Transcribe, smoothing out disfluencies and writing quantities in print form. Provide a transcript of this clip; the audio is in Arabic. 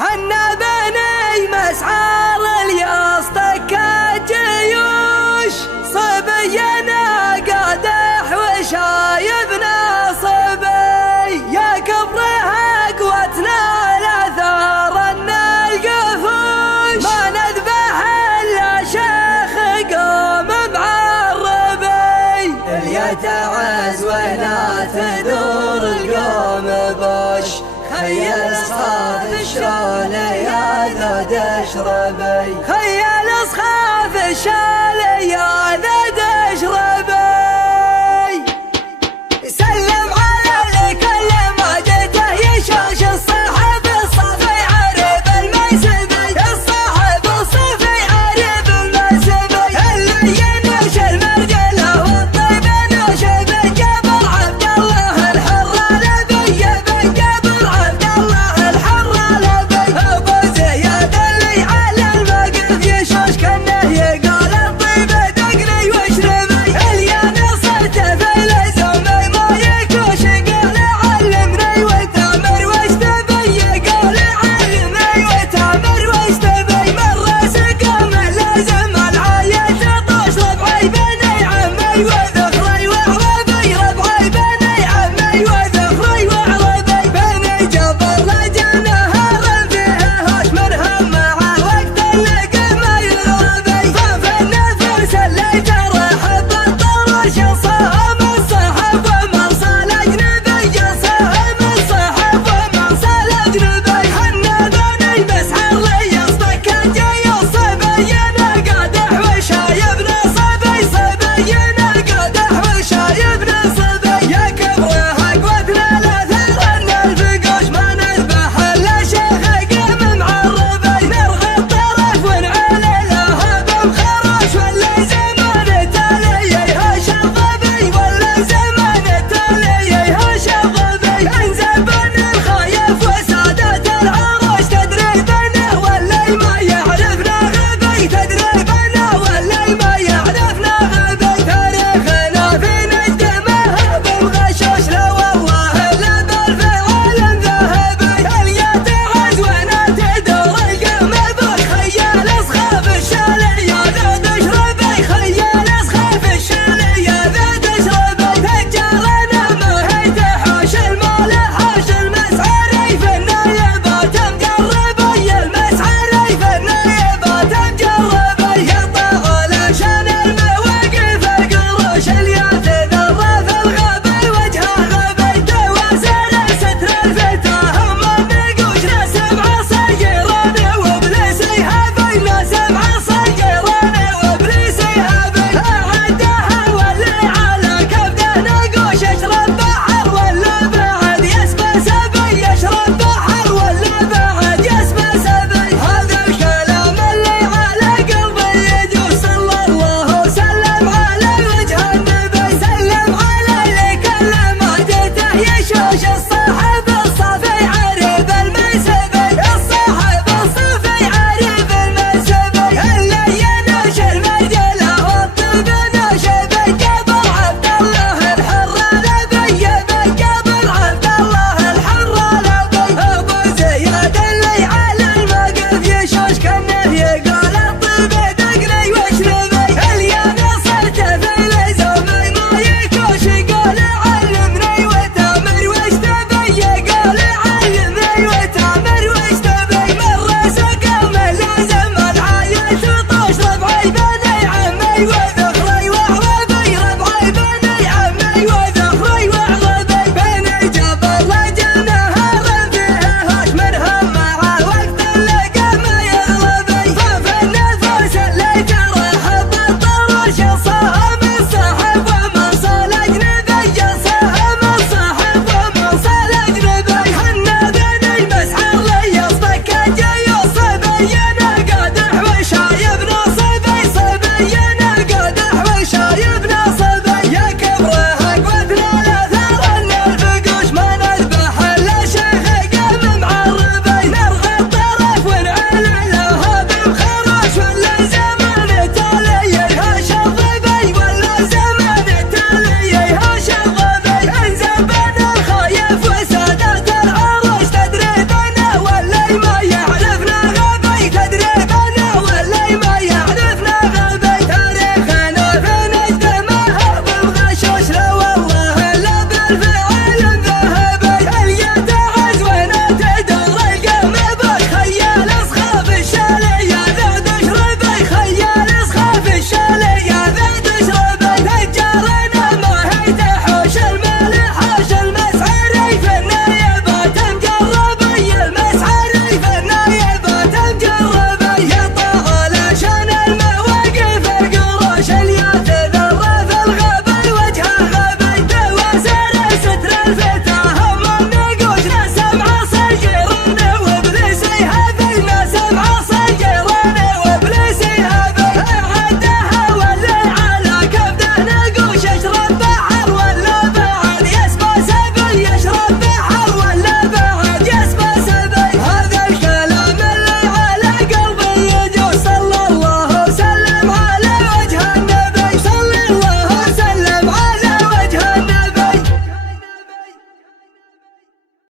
حنا بني مسعر اليسطك الجيوش، صبينا قادح وشايبنا صبي، يا كبرها قوتنا الاثار القفوش، ما نذبح الا شيخ قام معربي، اليتعز ولا تدور القوم بوش، خيل اصخاف الشالي يا ذا دشربي، خيل اصخاف الشالي يا ذا دشربي. سلم على الكل ما جيته يشوش الصاحب الصافي عرب المنسبي، الصاحب الصافي عرب المنسبي، اللي ينوش المرجله والطيب نوش بن جبر عبد الله الحر لبي، بن جبر عبد الله الحر لبي، ابو زياد اللي على الموقف يشوش كانه يقال الطيب دقني واشربي، اليا نصرته في الزومي ما يكوش قال علمني وتامر واشتبي، قال علمني وتامر واشتبي، من راسك من لازم العاية طوش ربعي بني عمي وذخري وعربي، ربعي بني عمي وذخري وعربي، بني جبر لجنه هرم فيه هوش مرهم معه وقت اللقى ما يغربي، ففي النفس اللي ترحب الطرش صاهم الصحب ومرسل اجنبي، صاهم الصحب ومرسل اجنبي.